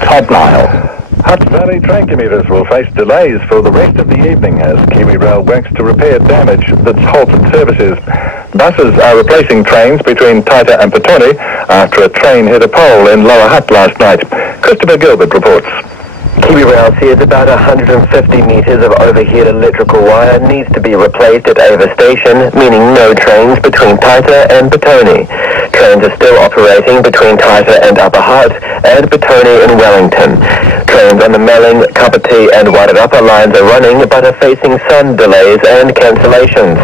Todd Lyle. Hutt Valley train commuters will face delays for the rest of the evening as KiwiRail works to repair damage that's halted services. Buses are replacing trains between Taita and Petone after a train hit a pole in Lower Hutt last night. Christopher Gilbert reports. KiwiRail says about 150 metres of overhead electrical wire needs to be replaced at Ava Station, meaning no trains between Taita and Petone. Trains are still operating between Taita and Upper Hutt and Petone in Wellington. Trains on the Melling, Kapiti and Wairarapa lines are running but are facing some delays and cancellations.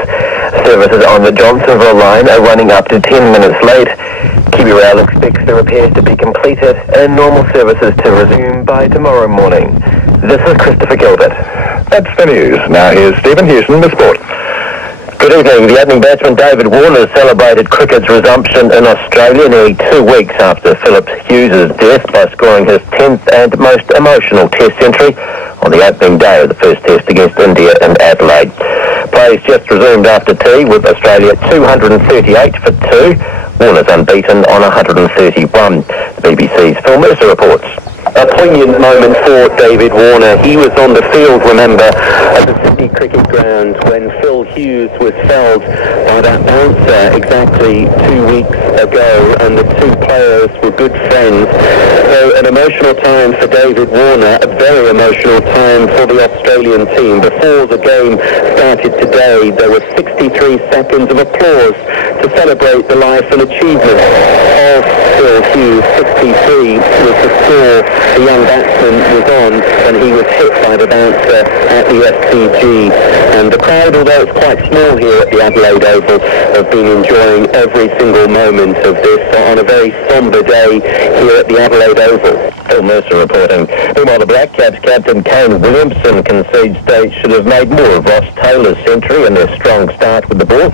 Services on the Johnsonville line are running up to 10 minutes late. KiwiRail expects the repairs to be completed and normal services to resume by tomorrow morning. This is Christopher Gilbert. That's the news. Now here's Stephen Hewson with sport. Good evening. The opening batsman David Warner celebrated cricket's resumption in Australia nearly 2 weeks after Philip Hughes' death by scoring his 10th and most emotional test century on the opening day of the first test against India in Adelaide. Plays just resumed after tea with Australia 238 for 2. Warner's unbeaten on 131. The BBC's Phil Mercer reports. A poignant moment for David Warner. He was on the field, remember, at the Sydney Cricket Ground when Phil Hughes was felled by that bouncer exactly 2 weeks ago, and the two players were good friends. So an emotional time for David Warner, a very emotional time for the Australian team. Before the game started today, there were 63 seconds of applause to celebrate the life and achievement of Phil Hughes. 63 was the score the young batsman was on when he was hit by the bouncer at the SCG. And the crowd, although it's quite small here at the Adelaide Oval, have been enjoying every single moment of this on a very sombre day here at the Adelaide Oval. Phil Mercer reporting. Meanwhile, the Black Caps captain Kane Williamson concedes they should have made more of Ross Taylor's century in their strong start with the ball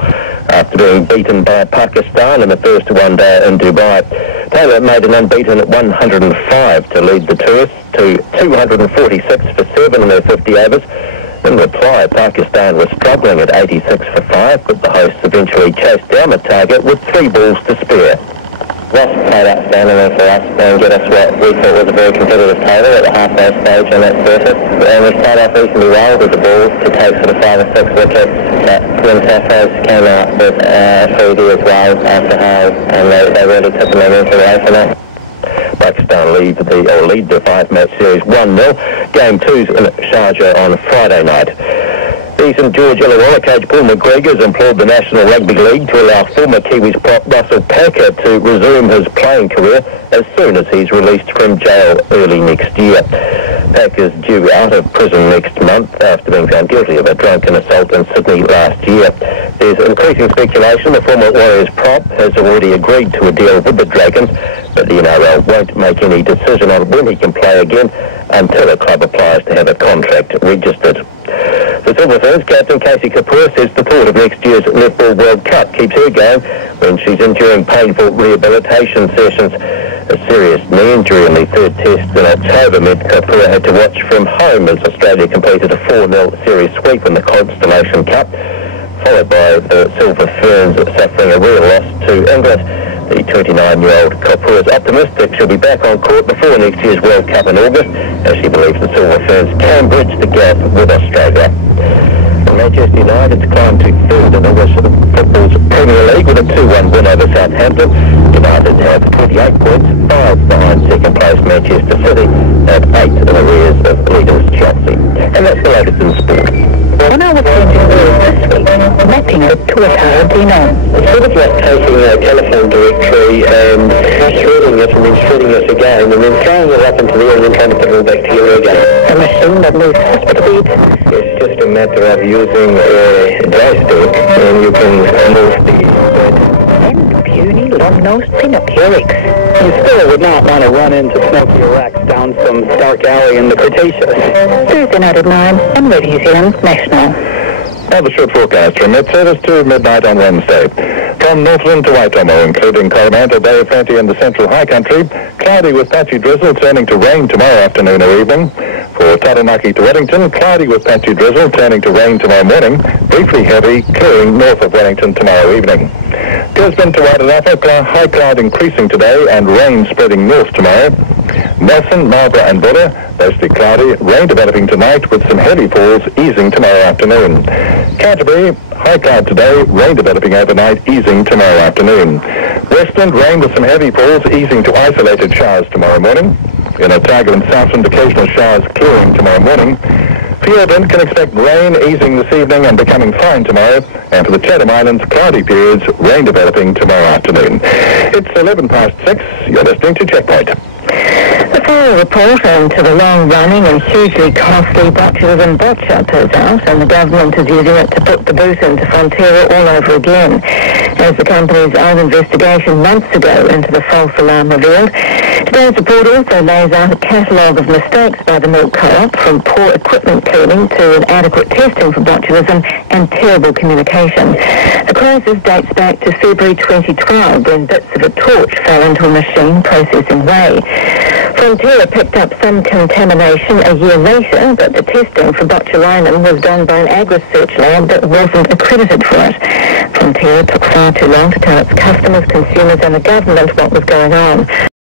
after being beaten by Pakistan in the first one-day in Dubai. Taylor made an unbeaten 105 to lead the tourists to 246 for 7 in their 50 overs. In reply, Pakistan was struggling at 86 for 5, but the hosts eventually chased down the target with 3 balls to spare. Ross played outstandingly for us and get us what we thought was a very competitive total at the halfway stage on that surface. And we started off reasonably well with the balls to take sort of 5 or 6 wickets. But when Safraz came out with Afridi as well after Hale, and they really took the momentum away from it. Pakistan lead the 5-match series 1-0. Game 2's in Sharjah on Friday night. The St George Illawarra coach Paul McGregor has implored the National Rugby League to allow former Kiwis prop Russell Packer to resume his playing career as soon as he's released from jail early next year. Packer's due out of prison next month after being found guilty of a drunken assault in Sydney last year. There's increasing speculation the former Warriors prop has already agreed to a deal with the Dragons, but the NRL won't make any decision on when he can play again until a club applies to have a contract registered. The Silver Ferns captain Casey Kapoor says the thought of next year's Netball World Cup keeps her going when she's enduring painful rehabilitation sessions. A serious knee injury in the third test in October meant Kapoor had to watch from home as Australia completed a 4-0 series sweep in the Constellation Cup, followed by the Silver Ferns suffering a real loss to England. The 29-year-old Kapoor is optimistic she'll be back on court before next year's World Cup in August, as she believes the Silver Ferns can bridge the gap with Australia. Manchester United climbed to third in English football's Premier League with a 2-1 win over Southampton. United have 28 points, 5 behind second place Manchester City, and 8 in arrears of leaders Chelsea. And that's the latest in sport. When I was changing rules this week, mapping the Twitter genome. It's sort of like taking a telephone directory and shredding it and then shredding it again and then throwing it up into the air and then trying to put it all back together again. A machine that moves hospital beads. It's just a matter of using a joystick and you can move the bed. And puny long-nosed pinocchio. You still would not want to run into Smokey Rex down some dark alley in the Cretaceous. Thursday night at 9 on Radio New Zealand National. Now the short forecast from mid-service to midnight on Wednesday. From Northland to Waitomo, including Coromandel Bay, Franti and the Central High Country, cloudy with patchy drizzle turning to rain tomorrow afternoon or evening. For Taranaki to Wellington, cloudy with patchy drizzle turning to rain tomorrow morning, briefly heavy, clearing north of Wellington tomorrow evening. Gisborne to Wairarapa, high cloud increasing today and rain spreading north tomorrow. Nelson, Marlborough and Buller, mostly cloudy, rain developing tonight with some heavy falls easing tomorrow afternoon. Canterbury, high cloud today, rain developing overnight, easing tomorrow afternoon. Westland, rain with some heavy falls easing to isolated showers tomorrow morning. In Otago and Southland, occasional showers clearing tomorrow morning. Fiordland can expect rain easing this evening and becoming fine tomorrow. And for the Chatham Islands, cloudy periods, rain developing tomorrow afternoon. It's 6:11. You're listening to Checkpoint. The final report into the long-running and hugely costly botulism bot shot is out, and the government is using it to put the boot into Fonterra all over again. As the company's own investigation months ago into the false alarm revealed, today's report also lays out a catalogue of mistakes by the milk co-op, from poor equipment cleaning to inadequate testing for botulism and terrible communication. The crisis dates back to February 2012, when bits of a torch fell into a machine processing whey. Fonterra picked up some contamination a year later, but the testing for botulinum was done by an agri-research lab that wasn't accredited for it. Fonterra took far too long to tell its customers, consumers and the government what was going on.